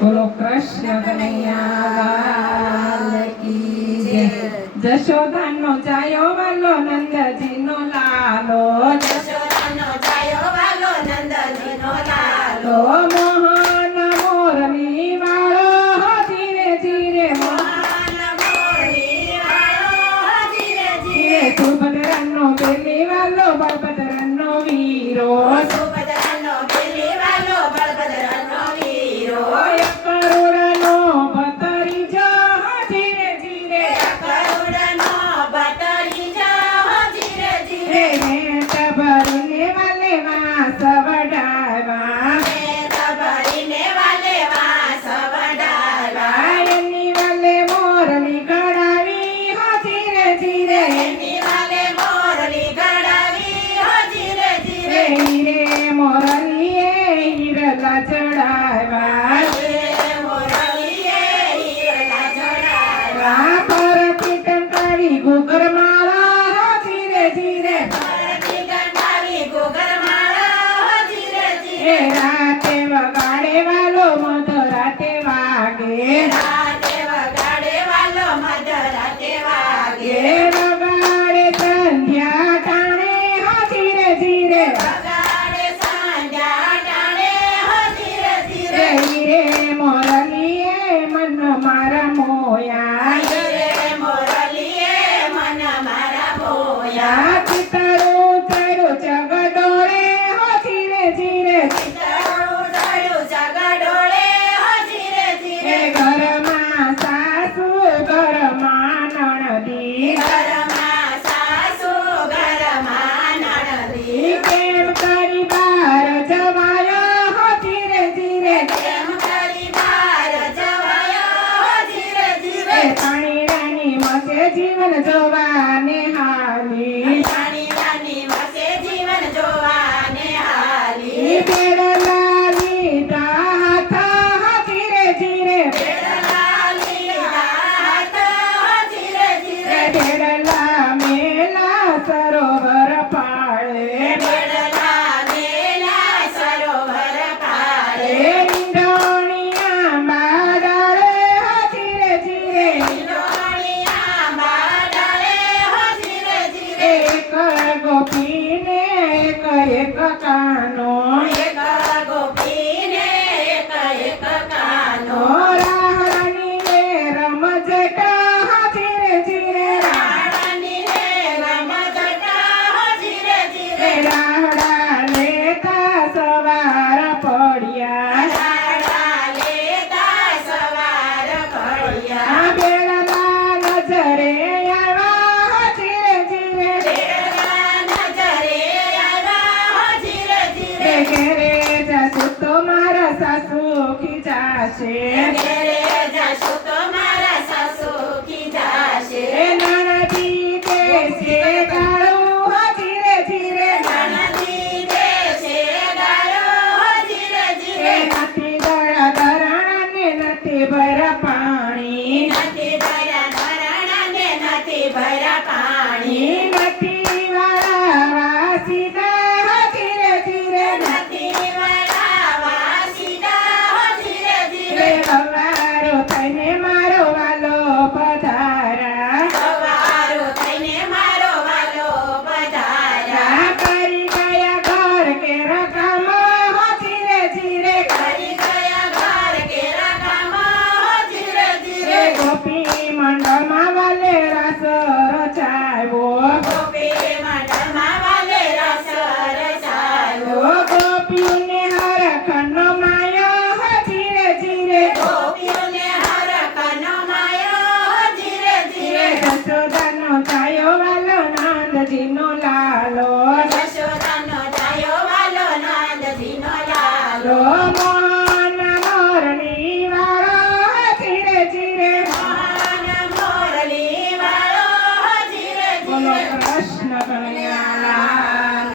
બોલો કૃષ્ણ કનૈયા કી જય. જશોદાનો જાયો વાલો નંદજીનો લાલો, જશોદાનો જાયો વાલો નંદજીનો લાલો, મોહન મોરલી વાળો ધીરે ધીરે, મોહન મોરલી વાળો ધીરે ધીરે, સુભદ્રાનો બેલી વાલો બળભદ્રનો વીરો, સુભદ્રાનો બેલી વાલો બળભદ્રનો વીરો, કરુણનો ભતરીજો ધીરે ધીરે, કરુણનો ભતરીજો ધીરે ધીરે, ભેટ ભરીને વાલે વાસ વડાવ્યા, ભેટ ભરીને વાલે વાસ વડાવ્યા, એની વાલે મોરલી ગળાવી ધીરે ધીરે, એની વાલે મોરલી ગળાવી ધીરે ધીરે, હીરે મોરલીએ હીરલા ચડાવ્યા, પરથી ટંકાવી ઘૂઘર માળા ધીરે ધીરે, રાતે વગાડે વાલો મધરાતે વાગે, વગાડે સંધ્યા ટાણે ધીરે ધીરે, હીરે મોરલીએ મન મારા મોયા, પિતરું તરું જગડોળે ધીરે ધીરે, ઘરમાં સાસુ ઘરમાં નણદી, કેમ કરી બાર જવાયો ધીરે ધીરે, પાણીરાની મસે જીવન જોવાને હાલી, બેડલા લીધા હાથ ધીરે ધીરે, બેડલા મેલા સરોવર પાળે, ઈંડોણિયા બાડાળે ધીરે ધીરે, એક ગોપીને એક કાનો, રાહણીને રમઝટા ધીરે ધીરે, રાહડા લેતા સવાર પડ્યા, બેડલા નજરે આવ્યા ધીરે ધીરે, ઘેરે જશુ તો મારા સાસુ ખીજાશે, નણદી દેશે ગાળું ધીરે ધીરે, નથી દળા ધરાણાને નથી ભરા પાણી, નથી વાળા વાસીદા ધીરે ધીરે, હવારો થઈને મારો વાલો પધારા, કરી ગયા ઘર કે રકામો ધીરે ધીરે, ગોપી મંડળમાં વાલે રાસ રચાવ્યો, ગોપીઓને હરખનો માયો ધીરે ધીરે, જશોદાનો જાયો વાલો નંદજીનો